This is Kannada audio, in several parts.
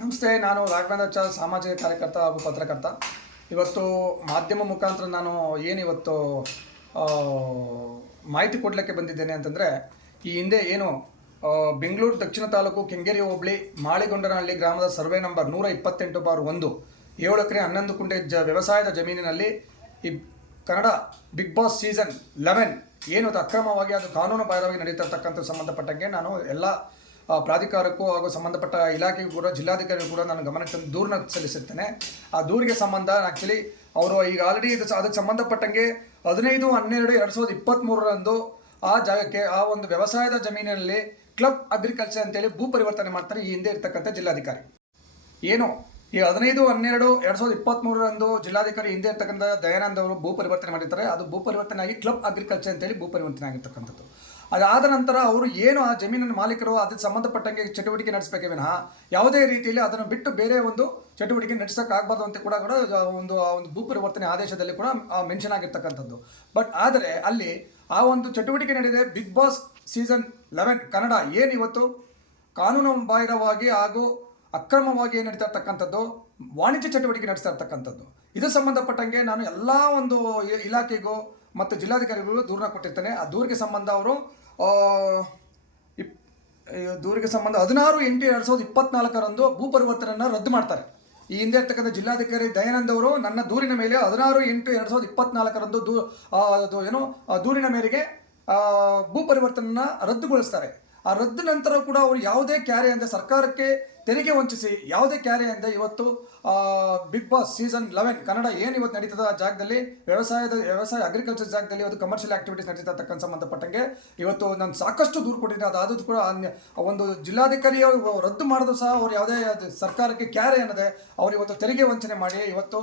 ನಮಸ್ತೆ. ನಾನು ರಾಘವೇಂದ್ರಾಚಾರ್ಯ, ಸಾಮಾಜಿಕ ಕಾರ್ಯಕರ್ತ ಹಾಗೂ ಪತ್ರಕರ್ತ. ಇವತ್ತು ಮಾಧ್ಯಮ ಮುಖಾಂತರ ನಾನು ಏನಿವತ್ತು ಆ, ಮಾಹಿತಿ ಕೊಡಲಿಕ್ಕೆ ಬಂದಿದ್ದೇನೆ ಅಂತಂದರೆ, ಈ ಹಿಂದೆ ಏನು ಬೆಂಗಳೂರು ದಕ್ಷಿಣ ತಾಲೂಕು ಕೆಂಗೇರಿ ಹೋಬಳಿ ಮಾಳಿಗೊಂಡನಹಳ್ಳಿ ಗ್ರಾಮದ ಸರ್ವೆ ನಂಬರ್ 128/1 7 ಎಕರೆ 11 ಕುಂಟೆ ವ್ಯವಸಾಯದ ಜಮೀನಿನಲ್ಲಿ ಈ ಕನ್ನಡ ಬಿಗ್ ಬಾಸ್ ಸೀಸನ್ 11 ಏನು ಅದು ಅಕ್ರಮವಾಗಿ ಅದು ಕಾನೂನು ಬಾಹಿರವಾಗಿ ನಡೀತಿರ್ತಕ್ಕಂಥ ಸಂಬಂಧಪಟ್ಟಂಗೆ ನಾನು ಎಲ್ಲ ಪ್ರಾಧಿಕಾರಕ್ಕೂ ಹಾಗೂ ಸಂಬಂಧಪಟ್ಟ ಇಲಾಖೆಗೂ ಕೂಡ ಜಿಲ್ಲಾಧಿಕಾರಿಗೂ ಕೂಡ ನಾನು ಗಮನಕ್ಕೆ ತಂದು ದೂರನ್ನ ಸಲ್ಲಿಸುತ್ತೇನೆ. ಆ ದೂರಿಗೆ ಸಂಬಂಧ ಆ್ಯಕ್ಚುಲಿ ಅವರು ಈಗ ಆಲ್ರೆಡಿ ಅದಕ್ಕೆ ಸಂಬಂಧಪಟ್ಟಂಗೆ 15/12/2023 ಆ ಜಾಗಕ್ಕೆ ಆ ಒಂದು ವ್ಯವಸಾಯದ ಜಮೀನಿನಲ್ಲಿ ಕ್ಲಬ್ ಅಗ್ರಿಕಲ್ಚರ್ ಅಂತೇಳಿ ಭೂ ಪರಿವರ್ತನೆ ಮಾಡ್ತಾರೆ ಈ ಹಿಂದೆ ಇರ್ತಕ್ಕಂಥ ಜಿಲ್ಲಾಧಿಕಾರಿ. ಏನು ಈ 15/12/2023 ಜಿಲ್ಲಾಧಿಕಾರಿ ಹಿಂದೆ ಇರ್ತಕ್ಕಂಥ ದಯಾನಂದ್ ಅವರು ಭೂ ಪರಿವರ್ತನೆ ಮಾಡಿರ್ತಾರೆ. ಅದು ಭೂ ಪರಿವರ್ತನೆ ಆಗಿ ಕ್ಲಬ್ ಅಗ್ರಿಕಲ್ಚರ್ ಅಂತೇಳಿ ಭೂ ಪರಿವರ್ತನೆ ಆಗಿರ್ತಕ್ಕಂಥದ್ದು. ಅದಾದ ನಂತರ ಅವರು ಏನು ಆ ಜಮೀನಿನ ಮಾಲೀಕರು ಅದಕ್ಕೆ ಸಂಬಂಧಪಟ್ಟಂಗೆ ಚಟುವಟಿಕೆ ನಡೆಸಬೇಕೇ ವಿನಃ ಯಾವುದೇ ರೀತಿಯಲ್ಲಿ ಅದನ್ನು ಬಿಟ್ಟು ಬೇರೆ ಒಂದು ಚಟುವಟಿಕೆ ನಡೆಸೋಕ್ಕಾಗಬಾರ್ದು ಅಂತ ಕೂಡ ಒಂದು ಭೂ ಪರಿವರ್ತನೆ ಆದೇಶದಲ್ಲಿ ಕೂಡ ಮೆನ್ಷನ್ ಆಗಿರ್ತಕ್ಕಂಥದ್ದು. ಬಟ್ ಆದರೆ ಅಲ್ಲಿ ಆ ಒಂದು ಚಟುವಟಿಕೆ ನಡೆದಿದೆ. ಬಿಗ್ ಬಾಸ್ ಸೀಸನ್ 11 ಕನ್ನಡ ಏನಿವತ್ತು ಕಾನೂನು ಬಾಹಿರವಾಗಿ ಹಾಗೂ ಅಕ್ರಮವಾಗಿ ಏನು ನಡೀತಾ ಇರ್ತಕ್ಕಂಥದ್ದು, ವಾಣಿಜ್ಯ ಚಟುವಟಿಕೆ ನಡೆಸ್ತಾ ಇರ್ತಕ್ಕಂಥದ್ದು. ಇದು ಸಂಬಂಧಪಟ್ಟಂಗೆ ನಾನು ಎಲ್ಲ ಒಂದು ಇಲಾಖೆಗೂ ಮತ್ತು ಜಿಲ್ಲಾಧಿಕಾರಿಗಳು ದೂರನ್ನ ಕೊಟ್ಟಿರ್ತೇನೆ. ಆ ದೂರಿಗೆ ಸಂಬಂಧ ಅವರು ದೂರಿಗೆ ಸಂಬಂಧ 16/8/2024 ಭೂ ಪರಿವರ್ತನೆಯನ್ನು ರದ್ದು ಮಾಡ್ತಾರೆ. ಈ ಹಿಂದೆ ಇರ್ತಕ್ಕಂಥ ಜಿಲ್ಲಾಧಿಕಾರಿ ದಯಾನಂದ್ ಅವರು ನನ್ನ ದೂರಿನ ಮೇಲೆ 16/8/2024 ದೂರಿನ ಮೇರೆಗೆ ಭೂ ಪರಿವರ್ತನೆಯನ್ನು ರದ್ದುಗೊಳಿಸ್ತಾರೆ. ಆ ರದ್ದು ನಂತರ ಕೂಡ ಅವರು ಯಾವುದೇ ಕ್ಯಾರೆ ಅಂದರೆ ಸರ್ಕಾರಕ್ಕೆ ತೆರಿಗೆ ವಂಚಿಸಿ ಯಾವುದೇ ಕ್ಯಾರೆ ಅಂದರೆ ಇವತ್ತು ಬಿಗ್ ಬಾಸ್ ಸೀಸನ್ 11 ಕನ್ನಡ ಏನು ಇವತ್ತು ನಡೀತದ ಜಾಗದಲ್ಲಿ ವ್ಯವಸಾಯ ಅಗ್ರಿಕಲ್ಚರ್ ಜಾಗದಲ್ಲಿ ಇವತ್ತು ಕಮರ್ಷಿಯಲ್ ಆಕ್ಟಿವಿಟೀಸ್ ನಡೀತಕ್ಕಂಥ ಸಂಬಂಧಪಟ್ಟಂಗೆ ಇವತ್ತು ನಾನು ಸಾಕಷ್ಟು ದೂರು ಕೊಟ್ಟಿದ್ದೆ. ಅದಾದರೂ ಕೂಡ ಒಂದು ಜಿಲ್ಲಾಧಿಕಾರಿ ರದ್ದು ಮಾಡೋದು ಸಹ ಅವ್ರು ಯಾವುದೇ ಸರ್ಕಾರಕ್ಕೆ ಕ್ಯಾರೆ ಅನ್ನದೆ ಅವ್ರು ಇವತ್ತು ತೆರಿಗೆ ವಂಚನೆ ಮಾಡಿ ಇವತ್ತು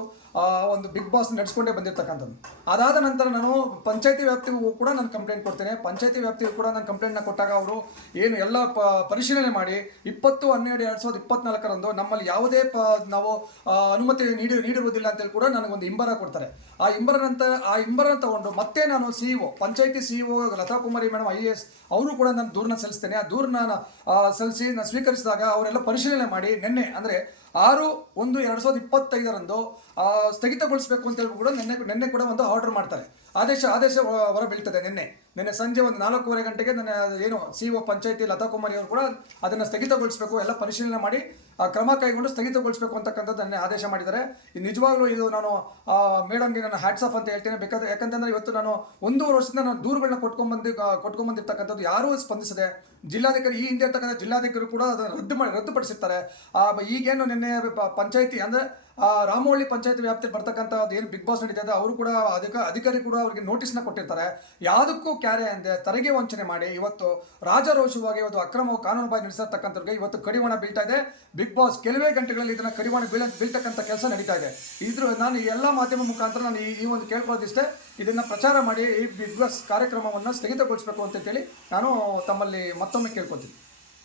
ಒಂದು ಬಿಗ್ ಬಾಸ್ ನಡೆಸ್ಕೊಂಡೇ ಬಂದಿರತಕ್ಕಂಥದ್ದು. ಅದಾದ ನಂತರ ನಾನು ಪಂಚಾಯತಿ ವ್ಯಾಪ್ತಿಗೂ ಕೂಡ ನಾನು ಕಂಪ್ಲೇಂಟ್ ಕೊಡ್ತೇನೆ. ಪಂಚಾಯತಿ ವ್ಯಾಪ್ತಿಗೂ ಕೂಡ ನಾನು ಕಂಪ್ಲೇಂಟ್ನ ಕೊಟ್ಟಾಗ ಅವರು ಏನು ಎಲ್ಲ ಪರಿಶೀಲನೆ ಮಾಡಿ 20/12/2024 ನಮ್ಮಲ್ಲಿ ಯಾವುದೇ ನಾವು ಅನುಮತಿ ನೀಡಿರುವುದಿಲ್ಲ ಅಂತೇಳಿ ಕೂಡ ನನಗೊಂದು ಇಂಬರ ಕೊಡ್ತಾರೆ. ಆ ಇಂಬರನ ತಗೊಂಡು ಮತ್ತೆ ನಾನು ಪಂಚಾಯತಿ ಸಿಇಒ ಲತಾ ಕುಮಾರಿ ಮೇಡಮ್ IAS ಅವರು ಕೂಡ ನಾನು ದೂರನ್ನ ಸಲ್ಲಿಸ್ತೇನೆ. ಆ ದೂರನ್ನ ಸಲ್ಲಿಸಿ ನಾನು ಸ್ವೀಕರಿಸಿದಾಗ ಅವರೆಲ್ಲ ಪರಿಶೀಲನೆ ಮಾಡಿ ನಿನ್ನೆ ಅಂದರೆ 6/1/2025 ಸ್ಥಗಿತಗೊಳಿಸಬೇಕು ಅಂತೇಳಿ ಕೂಡ ನಿನ್ನೆ ಕೂಡ ಒಂದು ಆರ್ಡರ್ ಮಾಡ್ತಾರೆ. ಆದೇಶ ಹೊರ ಬೀಳ್ತದೆ. ನಿನ್ನೆ ಸಂಜೆ ಒಂದು 4:15 ಗಂಟೆಗೆ ನನ್ನ ಏನು ಸಿಇಒ ಪಂಚಾಯತಿ ಲತಾ ಕುಮಾರಿ ಅವರು ಕೂಡ ಅದನ್ನು ಸ್ಥಗಿತಗೊಳಿಸಬೇಕು, ಎಲ್ಲ ಪರಿಶೀಲನೆ ಮಾಡಿ ಕ್ರಮ ಕೈಗೊಂಡು ಸ್ಥಗಿತಗೊಳಿಸಬೇಕು ಅಂತಕ್ಕಂಥದ್ದು ನನ್ನ ಆದೇಶ ಮಾಡಿದ್ದಾರೆ. ಇದು ನಿಜವಾಗ್ಲೂ ಇದು ನಾನು ಮೇಡಮ್ಗೆ ನಾನು ಹ್ಯಾಟ್ಸ್ ಆಫ್ ಅಂತ ಹೇಳ್ತೇನೆ. ಯಾಕಂತಂದ್ರೆ ಇವತ್ತು ನಾನು 1.5 ವರ್ಷದಿಂದ ನಾನು ದೂರುಗಳನ್ನ ಕೊಟ್ಕೊಂಡ್ಬಂದಿರ್ತಕ್ಕಂಥದ್ದು ಯಾರೂ ಸ್ಪಂದಿಸದೆ ಜಿಲ್ಲಾಧಿಕಾರಿ ಈ ಹಿಂದೆ ಇರ್ತಕ್ಕಂಥ ಜಿಲ್ಲಾಧಿಕಾರಿ ಕೂಡ ಅದನ್ನು ರದ್ದುಪಡಿಸಿರ್ತಾರೆ. ಈಗೇನು ನಿನ್ನೆ ಪಂಚಾಯತಿ ಅಂದರೆ ರಾಮವಳ್ಳಿ ಪಂಚಾಯತ್ ವ್ಯಾಪ್ತಿಯಲ್ಲಿ ಬರ್ತಕ್ಕಂಥದ್ದು ಏನು ಬಿಗ್ ಬಾಸ್ ನಡೀತದೆ ಅವರು ಕೂಡ ಅಧಿಕಾರಿ ಕೂಡ ಅವರಿಗೆ ನೋಟಿಸ್ನ ಕೊಟ್ಟಿರ್ತಾರೆ. ಯಾವುದಕ್ಕೂ ಕ್ಯಾರೆ ಅಂದೆ ತೆರಿಗೆ ವಂಚನೆ ಮಾಡಿ ಇವತ್ತು ರಾಜಾರೋಷವಾಗಿ ಇವತ್ತು ಅಕ್ರಮ ಕಾನೂನು ಬಾಯಿ ನಡೆಸಿರ್ತಕ್ಕಂಥವ್ರಿಗೆ ಇವತ್ತು ಕಡಿವಾಣ ಬೀಳ್ತಾ ಇದೆ. ಬಿಗ್ ಬಾಸ್ ಕೆಲವೇ ಗಂಟೆಗಳಲ್ಲಿ ಇದನ್ನು ಕಡಿವಾಣ ಬೀಳ್ತಕ್ಕಂಥ ಕೆಲಸ ನಡೀತಾ ಇದೆ. ನಾನು ಎಲ್ಲ ಮಾಧ್ಯಮ ಮುಖಾಂತರ ನಾನು ಈ ಒಂದು ಕೇಳ್ಕೊಳ್ಳೋದಿಷ್ಟೇ, ಇದನ್ನು ಪ್ರಚಾರ ಮಾಡಿ ಈ ಬಿಗ್ ಬಾಸ್ ಕಾರ್ಯಕ್ರಮವನ್ನು ಸ್ಥಗಿತಗೊಳಿಸಬೇಕು ಅಂತೇಳಿ ನಾನು ತಮ್ಮಲ್ಲಿ ಮತ್ತೊಮ್ಮೆ ಕೇಳ್ಕೊತೀನಿ.